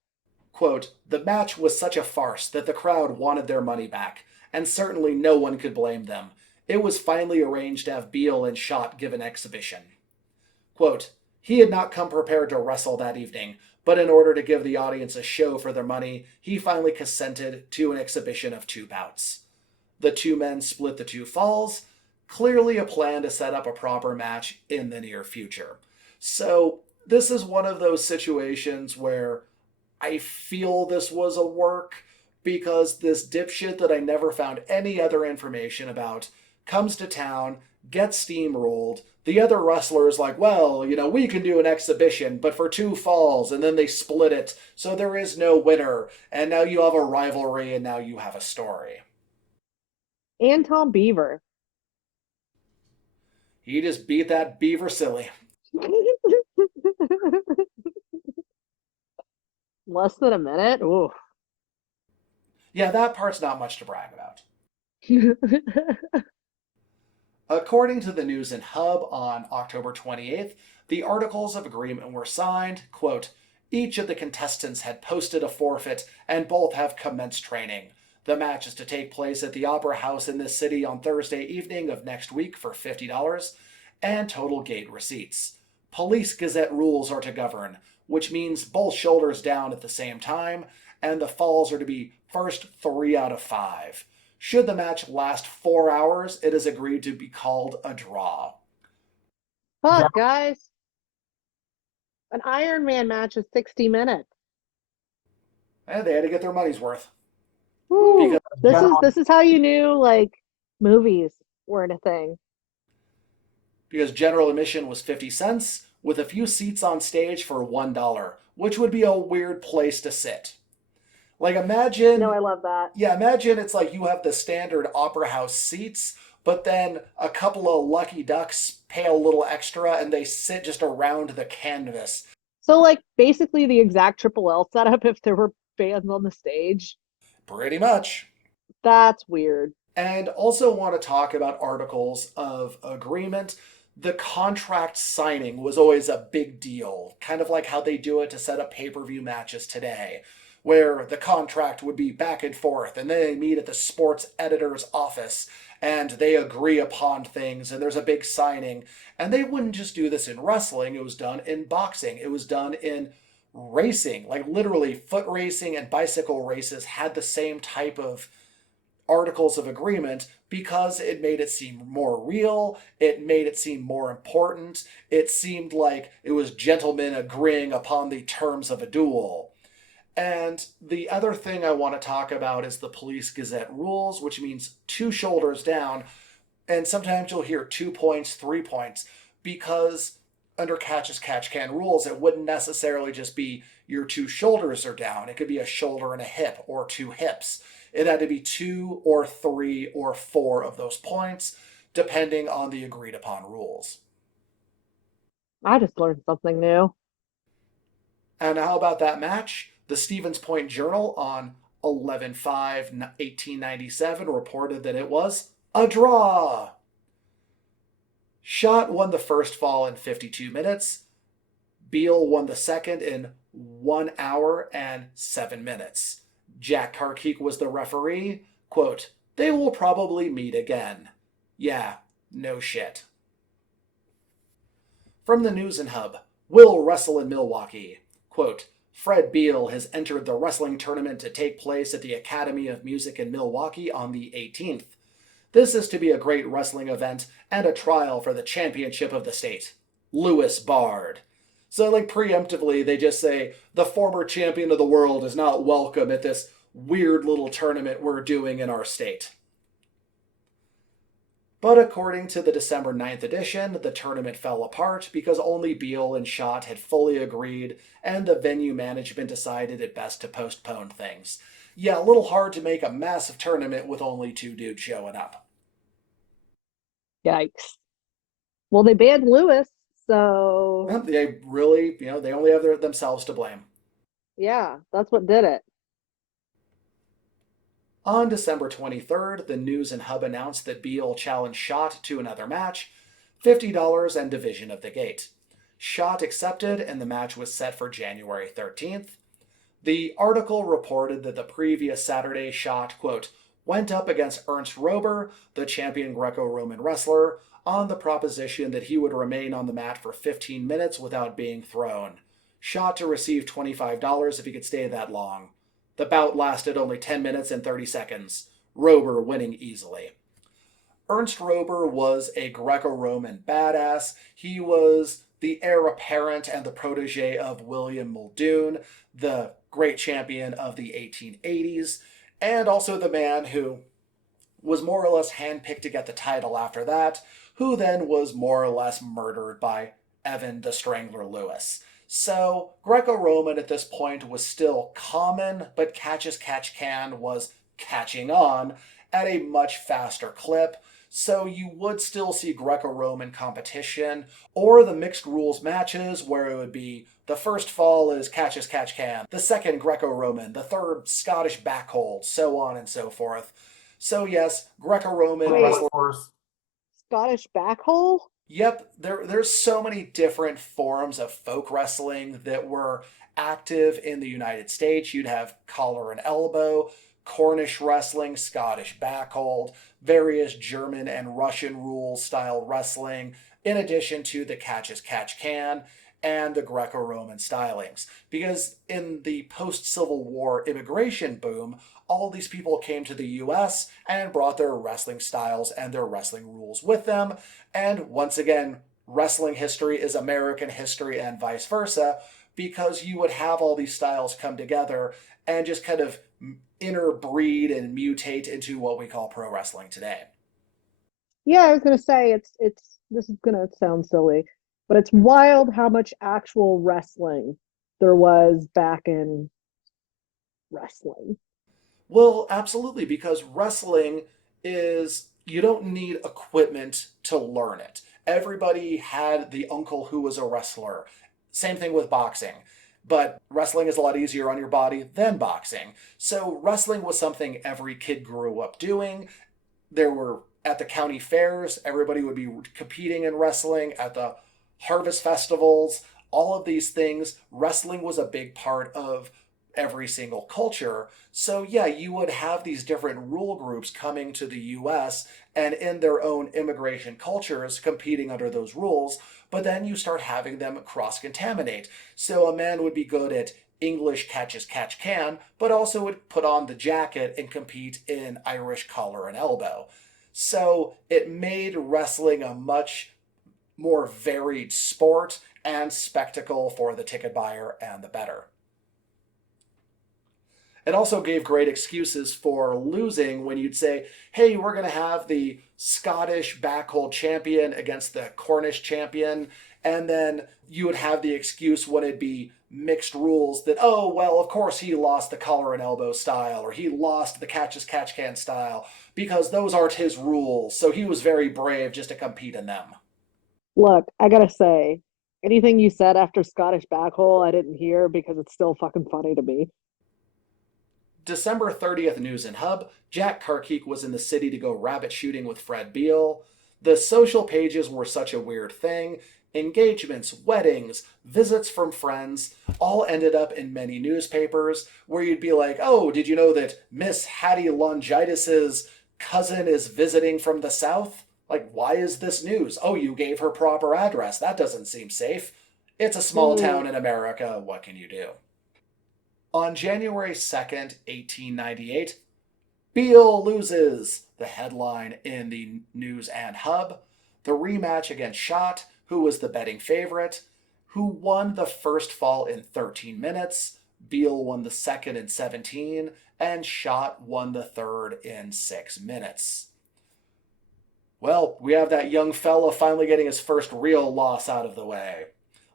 Quote, the match was such a farce that the crowd wanted their money back, and certainly no one could blame them. It was finally arranged to have Beell and Schott give an exhibition. Quote, he had not come prepared to wrestle that evening, but in order to give the audience a show for their money, he finally consented to an exhibition of 2 bouts. The 2 men split the 2 falls, clearly a plan to set up a proper match in the near future. So this is one of those situations where I feel this was a work because this dipshit that I never found any other information about comes to town, gets steamrolled. The other wrestlers like, well, we can do an exhibition, but for 2 falls, and then they split it, so there is no winner. And now you have a rivalry, and now you have a story. And Tom Beaver. He just beat that Beaver silly. Less than a minute? Ooh. Yeah, that part's not much to brag about. According to the News and Hub on October 28th, the Articles of Agreement were signed. Quote, each of the contestants had posted a forfeit and both have commenced training. The match is to take place at the Opera House in this city on Thursday evening of next week for $50 and total gate receipts. Police Gazette rules are to govern, which means both shoulders down at the same time, and the falls are to be first 3 out of 5. Should the match last 4 hours, it is agreed to be called a draw. Fuck, guys. An Iron Man match is 60 minutes. And they had to get their money's worth. Ooh, this is how you knew movies weren't a thing. Because general admission was 50 cents, with a few seats on stage for $1, which would be a weird place to sit. Imagine... No, I love that. Yeah, imagine it's like you have the standard Opera House seats, but then a couple of lucky ducks pay a little extra and they sit just around the canvas. So, basically the exact Triple L setup if there were bands on the stage? Pretty much. That's weird. And also want to talk about Articles of Agreement. The contract signing was always a big deal, kind of like how they do it to set up pay-per-view matches today, where the contract would be back and forth, and then they meet at the sports editor's office, and they agree upon things, and there's a big signing. And they wouldn't just do this in wrestling, it was done in boxing, it was done in racing. Literally, foot racing and bicycle races had the same type of Articles of Agreement because it made it seem more real, it made it seem more important, it seemed like it was gentlemen agreeing upon the terms of a duel. And the other thing I want to talk about is the Police Gazette rules, which means two shoulders down. And sometimes you'll hear 2 points, 3 points, because under catch as catch can rules, it wouldn't necessarily just be your two shoulders are down. It could be a shoulder and a hip or two hips. It had to be 2 or 3 or 4 of those points, depending on the agreed upon rules. I just learned something new. And how about that match? The Stevens Point Journal on 11/5/1897 reported that it was a draw. Schott won the first fall in 52 minutes. Beell won the second in 1 hour and 7 minutes. Jack Carkeek was the referee. Quote, "They will probably meet again." Yeah, no shit. From the News and Hub, will wrestle in Milwaukee. Quote, Fred Beell has entered the wrestling tournament to take place at the Academy of Music in Milwaukee on the 18th. This is to be a great wrestling event and a trial for the championship of the state. Lewis Bard. So, like, preemptively, they just say the former champion of the world is not welcome at this weird little tournament we're doing in our state. But according to the December 9th edition, the tournament fell apart because only Beell and Schott had fully agreed, and the venue management decided it best to postpone things. Yeah, a little hard to make a massive tournament with only two dudes showing up. Yikes. Well, they banned Lewis, so They really, they only have themselves to blame. yeah, that's what did it. On December 23rd, the News and Hub announced that Beell challenged Schott to another match, $50 and division of the gate. Schott accepted, and the match was set for January 13th. The article reported that the previous Saturday, Schott, quote, went up against Ernst Rober, the champion Greco-Roman wrestler, on the proposition that he would remain on the mat for 15 minutes without being thrown. Schott to receive $25 if he could stay that long. The bout lasted only 10 minutes and 30 seconds, Rober winning easily. Ernst Rober was a Greco-Roman badass. He was the heir apparent and the protege of William Muldoon, the great champion of the 1880s, and also the man who was more or less handpicked to get the title after that, who then was more or less murdered by Evan the Strangler Lewis. So Greco-Roman at this point was still common, but catch as catch can was catching on at a much faster clip. So you would still see Greco-Roman competition, or the mixed rules matches where it would be the first fall is catch as catch can, the second Greco-Roman, the third Scottish backhold, so on and so forth. So yes, Greco-Roman Wait. wrestlers. Scottish backhole? Yep, there's so many different forms of folk wrestling that were active in the United States. You'd have collar and elbow, Cornish wrestling, Scottish backhold, various German and Russian rules style wrestling, in addition to the catch as catch can and the Greco-Roman stylings. Because in the post-Civil War immigration boom, all these people came to the US and brought their wrestling styles and their wrestling rules with them. And once again, wrestling history is American history and vice versa, because you would have all these styles come together and just kind of interbreed and mutate into what we call pro wrestling today. Yeah, I was gonna say it's this is gonna sound silly, but it's wild how much actual wrestling there was back in wrestling. Well, absolutely, because wrestling is, you don't need equipment to learn it. Everybody had the uncle who was a wrestler. Same thing with boxing. But wrestling is a lot easier on your body than boxing. So wrestling was something every kid grew up doing. There were, at the county fairs, everybody would be competing in wrestling, at the harvest festivals, all of these things. Wrestling was a big part of every single culture. So yeah, you would have these different rule groups coming to the US and in their own immigration cultures competing under those rules, but then you start having them cross-contaminate. So a man would be good at English catch as catch can, but also would put on the jacket and compete in Irish collar and elbow. So it made wrestling a much more varied sport and spectacle for the ticket buyer and the bettor. It also gave great excuses for losing when you'd say, hey, we're going to have the Scottish backhold champion against the Cornish champion. And then you would have the excuse when it'd be mixed rules that, oh, well, of course he lost the collar and elbow style, or he lost the catch as catch can style, because those aren't his rules. So he was very brave just to compete in them. Look, I gotta say, anything you said after Scottish backhole, I didn't hear because it's still fucking funny to me. December 30th News and Hub, Jack Karkik was in the city to go rabbit shooting with Fred Beell. The social pages were such a weird thing. Engagements, weddings, visits from friends all ended up in many newspapers where you'd be like, oh, did you know that Miss Hattie Longitis's cousin is visiting from the south? Like, why is this news? Oh, you gave her proper address. That doesn't seem safe. It's a small town in America. What can you do? On January 2nd, 1898, Beell loses, the headline in the News and Hub. The rematch against Schott, who was the betting favorite, who won the first fall in 13 minutes. Beell won the second in 17, and Schott won the third in 6 minutes. Well, we have that young fella finally getting his first real loss out of the way.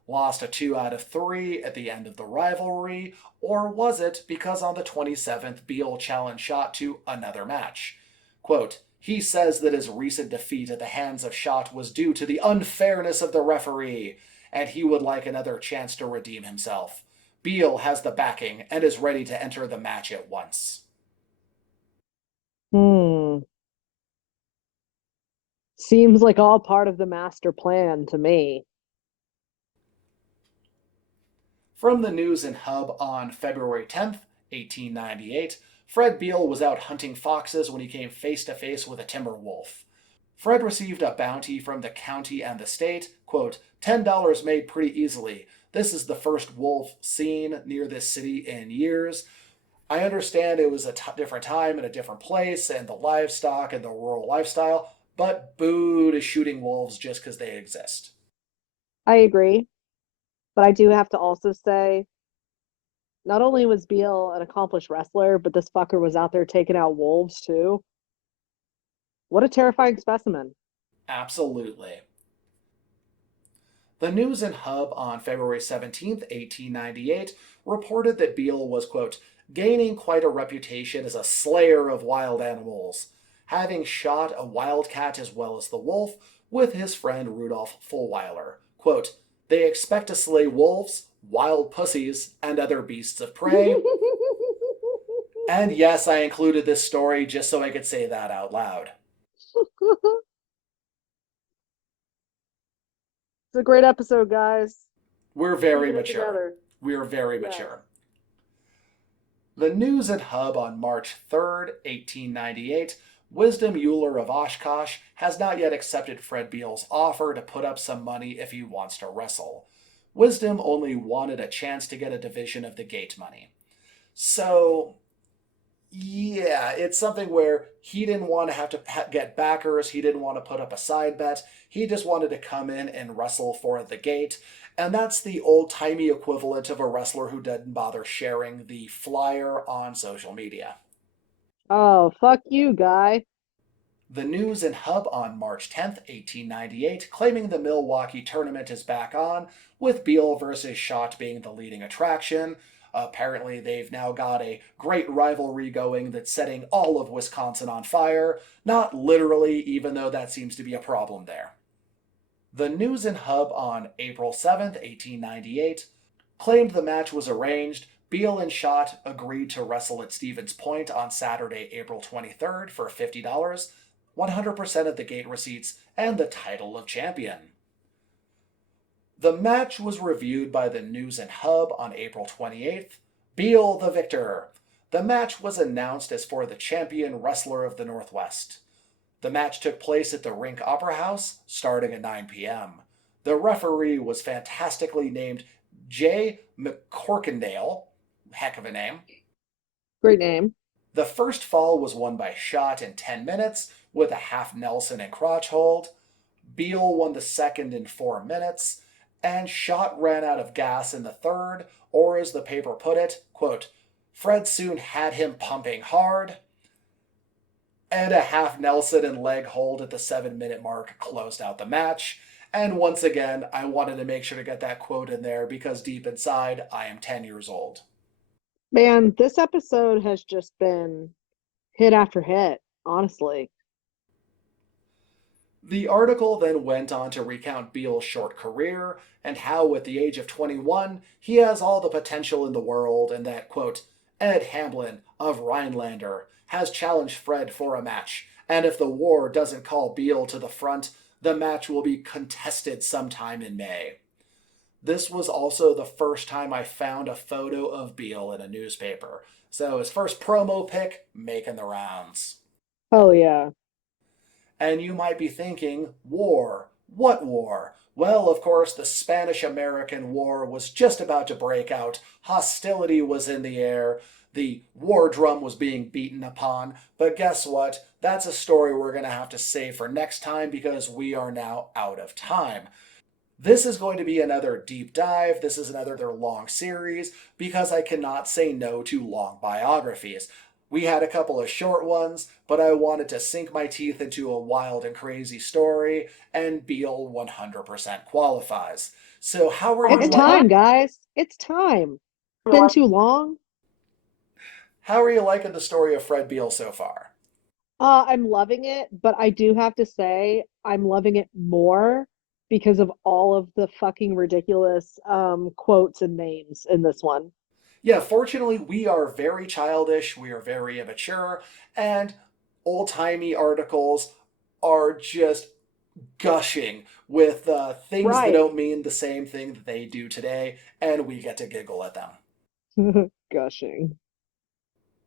Lost a 2 out of 3 at the end of the rivalry, or was it because on the 27th Beell challenged Schott to another match? Quote, he says that his recent defeat at the hands of Schott was due to the unfairness of the referee, and he would like another chance to redeem himself. Beell has the backing and is ready to enter the match at once. Seems like all part of the master plan to me. From the News and Hub on February 10th, 1898, Fred Beell was out hunting foxes when he came face to face with a timber wolf. Fred received a bounty from the county and the state, quote, $10 made pretty easily. This is the first wolf seen near this city in years. I understand it was a different time and a different place and the livestock and the rural lifestyle, but boo to shooting wolves just because they exist. I agree. But I do have to also say, not only was Beal an accomplished wrestler, but this fucker was out there taking out wolves too. What a terrifying specimen. Absolutely. The News and Hub on February 17th, 1898, reported that Beell was, quote, gaining quite a reputation as a slayer of wild animals, having shot a wildcat as well as the wolf with his friend Rudolph Fulweiler. Quote, they expect to slay wolves, wild pussies, and other beasts of prey. And yes, I included this story just so I could say that out loud. It's a great episode, guys. We're very mature. We're very mature. The News and Hub on March 3rd, 1898, Wisdom Euler of Oshkosh has not yet accepted Fred Beell's offer to put up some money if he wants to wrestle. Wisdom only wanted a chance to get a division of the gate money. So, yeah, it's something where he didn't want to have to get backers. He didn't want to put up a side bet. He just wanted to come in and wrestle for the gate. And that's the old-timey equivalent of a wrestler who didn't bother sharing the flyer on social media. Oh, fuck you, guy. The News and Hub on March 10th, 1898, claiming the Milwaukee tournament is back on, with Beell versus Schott being the leading attraction. Apparently, they've now got a great rivalry going that's setting all of Wisconsin on fire. Not literally, even though that seems to be a problem there. The News and Hub on April 7th, 1898, claimed the match was arranged. Beell and Schott agreed to wrestle at Stevens Point on Saturday, April 23rd for $50, 100% of the gate receipts, and the title of champion. The match was reviewed by the News and Hub on April 28th. Beell the victor. The match was announced as for the champion wrestler of the Northwest. The match took place at the Rink Opera House, starting at 9 p.m. The referee was fantastically named J. McCorkindale. Heck of a name. Great name. The first fall was won by Schott in 10 minutes with a half Nelson and crotch hold. Beell won the second in 4 minutes, and Schott ran out of gas in the third, or as the paper put it, quote, Fred soon had him pumping hard, and a half Nelson and leg hold at the 7 minute mark closed out the match. And once again, I wanted to make sure to get that quote in there because deep inside, I am 10 years old. Man, this episode has just been hit after hit, honestly. The article then went on to recount Beale's short career and how, at the age of 21, he has all the potential in the world, and that, quote, Ed Hamblin of Rhinelander has challenged Fred for a match, and if the war doesn't call Beale to the front, the match will be contested sometime in May. This was also the first time I found a photo of Beale in a newspaper, so his first promo pic making the rounds. Oh, yeah. And you might be thinking, war? What war? Well, of course, the Spanish-American War was just about to break out. Hostility was in the air. The war drum was being beaten upon. But guess what? That's a story we're going to have to save for next time because we are now out of time. This is going to be another deep dive. This is another long series because I cannot say no to long biographies. We had a couple of short ones, but I wanted to sink my teeth into a wild and crazy story, and Beale 100% qualifies. So how are It's you time, guys. It's time. Been too long. How are you liking the story of Fred Beale so far? I'm loving it, but I do have to say I'm loving it more because of all of the fucking ridiculous quotes and names in this one. Yeah, fortunately, we are very childish, we are very immature, and old-timey articles are just gushing with things that Right. don't mean the same thing that they do today, and we get to giggle at them. Gushing.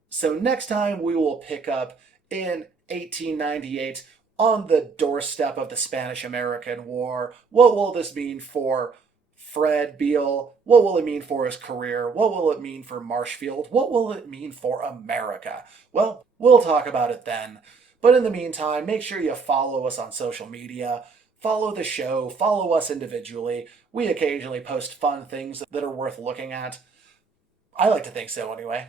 So next time we will pick up in 1898 on the doorstep of the Spanish-American War. What will this mean for Fred Beale? What will it mean for his career? What will it mean for Marshfield? What will it mean for America? Well, we'll talk about it then. But in the meantime, make sure you follow us on social media. Follow the show, follow us individually. We occasionally post fun things that are worth looking at. I like to think so anyway.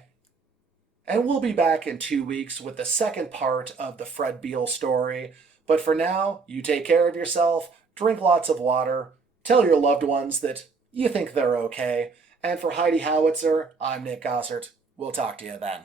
And we'll be back in 2 weeks with the second part of the Fred Beale story. But for now, you take care of yourself, drink lots of water, tell your loved ones that you think they're okay. And for Heidi Howitzer, I'm Nick Gossert. We'll talk to you then.